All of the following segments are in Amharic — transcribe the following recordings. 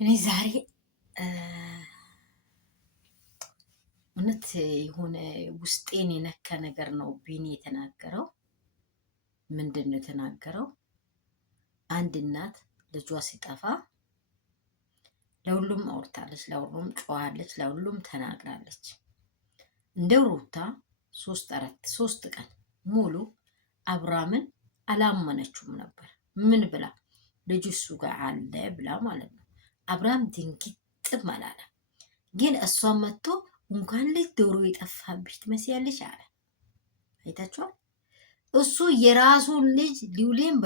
እኔ ዛሬ እውነት የሆነ ውስጤን የነካ ነገር ነው ቢኒ የተናገረው። ምንድን ነው የተናገረው? አንድ እናት ልጇ ሲጠፋ ለሁሉም አውርታለች፣ ለሁሉም ጮኻለች፣ ለሁሉም ተናግራለች። እንደ ሩታ ሶስት ቀን ሙሉ አብራምን አላመነችውም ነበር። ምን ብላ? ልጁ እሱ ጋር አለ ብላ ማለት ነው። አብራም ድንግጥም አላለም። ግን እሷ መጥቶ እንኳን ልጅ ዶሮ የጠፋብሽ ትመስያለሽ አለ። አይታችኋል? እሱ የራሱን ልጅ ሊውሌን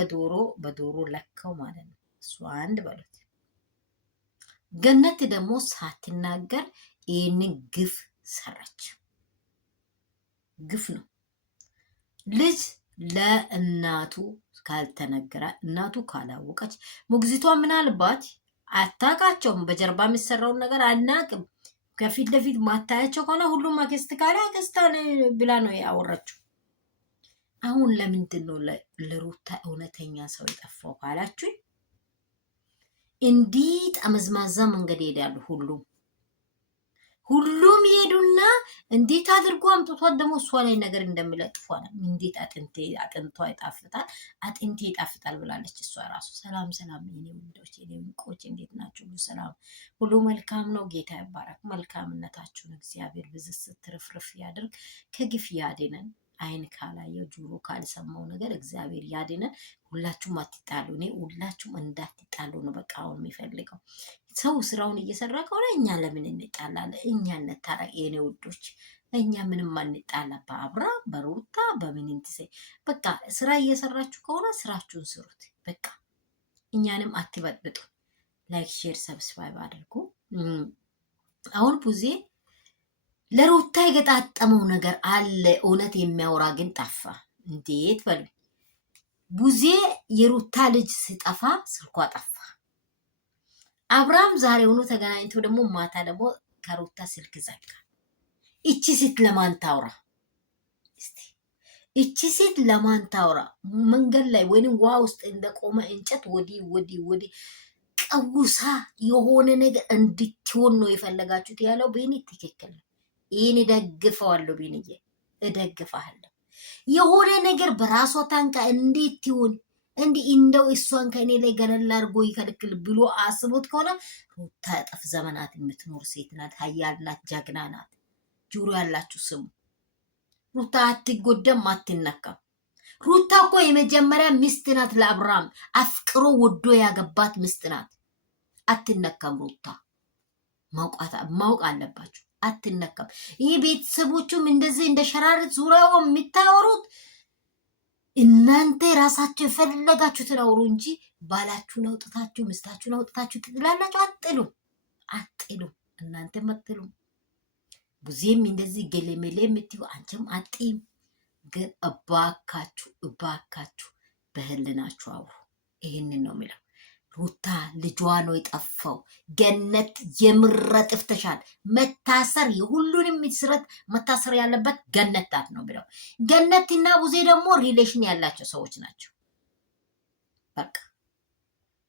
በዶሮ ለካው ማለት ነው። እሱ አንድ በሉት። ገነት ደግሞ ሳትናገር ይህንን ግፍ ሰራች። ግፍ ነው። ልጅ ለእናቱ ካልተነገረ እናቱ ካላወቀች ሞግዚቷ ምናልባት አታውቃቸውም። በጀርባ የሚሰራውን ነገር አናቅም። ከፊት ለፊት ማታያቸው ከሆነ ሁሉም አክስት ካለ አክስታን ብላ ነው ያወራችው። አሁን ለምንድን ነው ለሩታ እውነተኛ ሰው የጠፋው ካላችሁኝ፣ እንዲህ ጠመዝማዛ መንገድ ይሄዳሉ። ሁሉም ይሄዱና እንዴት አድርጎ አምጥቷት ደግሞ እሷ ላይ ነገር እንደሚለጥፏ ነው። እንዴት አጥንቷ ይጣፍጣል፣ አጥንቴ ይጣፍጣል ብላለች እሷ ራሱ። ሰላም ሰላም፣ የኔ ወንዶች የኔ እንቆች፣ እንዴት ናችሁ? ሁሉ ሰላም፣ ሁሉ መልካም ነው። ጌታ ይባረክ። መልካምነታችሁን እግዚአብሔር ብዝት ትርፍርፍ ያድርግ፣ ከግፍ ያድነን። አይን ካላየው ጆሮ ካልሰማው ነገር እግዚአብሔር ያድነን። ሁላችሁም አትጣሉ። እኔ ሁላችሁም እንዳትጣሉ ነው በቃ አሁን የሚፈልገው። ሰው ስራውን እየሰራ ከሆነ እኛ ለምን እንጣላለን? እኛ እንታረቅ የኔ ውዶች። እኛ ምንም አንጣላ። በአብራም በሩታ በምንንትሴ በቃ ስራ እየሰራችሁ ከሆነ ስራችሁን ስሩት። በቃ እኛንም አትበጥብጡ። ላይክ፣ ሼር፣ ሰብስክራይብ አድርጉ። አሁን ቡዜ ለሩታ የገጣጠመው ነገር አለ። እውነት የሚያወራ ግን ጠፋ። እንዴት በሉ። ቡዜ የሩታ ልጅ ሲጠፋ ስልኳ ጠፋ። አብርሃም ዛሬውኑ ተገናኝቶ ደግሞ ማታ ደግሞ ከሩታ ስልክ ዘጋ። እቺ ሴት ለማን ታውራ? እስቲ እቺ ሴት ለማን ታውራ? መንገድ ላይ ወይንም ውሃ ውስጥ እንደቆመ እንጨት ወዲ ቀውሳ የሆነ ነገር እንድትሆን ነው የፈለጋችሁት ያለው ቢኒ ትክክል ነው። ይህን እደግፈዋለሁ። ቢኒዬ እደግፈሃለሁ። የሆነ ነገር በራሷ ታንቃ እንዴት ይሁን እንዲህ እንደው እሷን ከእኔ ላይ ገለል አድርጎ ይከልክል ብሎ አስቦት ከሆነ ሩታ እጥፍ ዘመናት የምትኖር ሴት ናት። ሀያል ናት፣ ጀግና ናት። ጆሮ ያላችሁ ስሙ። ሩታ አትጎደም፣ አትነካም። ሩታ እኮ የመጀመሪያ ሚስት ናት። ለአብርሃም አፍቅሮ ወዶ ያገባት ሚስት ናት። አትነካም። ሩታ ማወቅ አለባችሁ። አትነካም። ይህ ቤተሰቦቹም እንደዚህ እንደ ሸራሪት ዙሪያው የሚታወሩት እናንተ ራሳችሁ የፈለጋችሁትን አውሩ እንጂ ባላችሁን አውጥታችሁ ምስታችሁን አውጥታችሁ ትጥላላችሁ። አጥሉ። እናንተም አጥሉ። ቡዜም እንደዚህ ገለመሌ የምትዩ አንቺም አጥም። ግን እባካችሁ በህልናችሁ አውሩ። ይህንን ነው የሚለው። ሩታ ልጇ ነው የጠፋው። ገነት የምረ ጥፍተሻል። መታሰር የሁሉንም ምስረት መታሰር ያለበት ገነት ታት ነው ብለው። ገነትና ቡዜ ደግሞ ሪሌሽን ያላቸው ሰዎች ናቸው። በቃ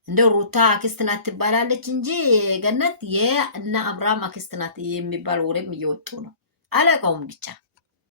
እንደ ሩታ አክስት ናት ትባላለች እንጂ ገነት የእነ አብርሃም አክስት ናት የሚባል ወሬም እየወጡ ነው። አለቃውም ብቻ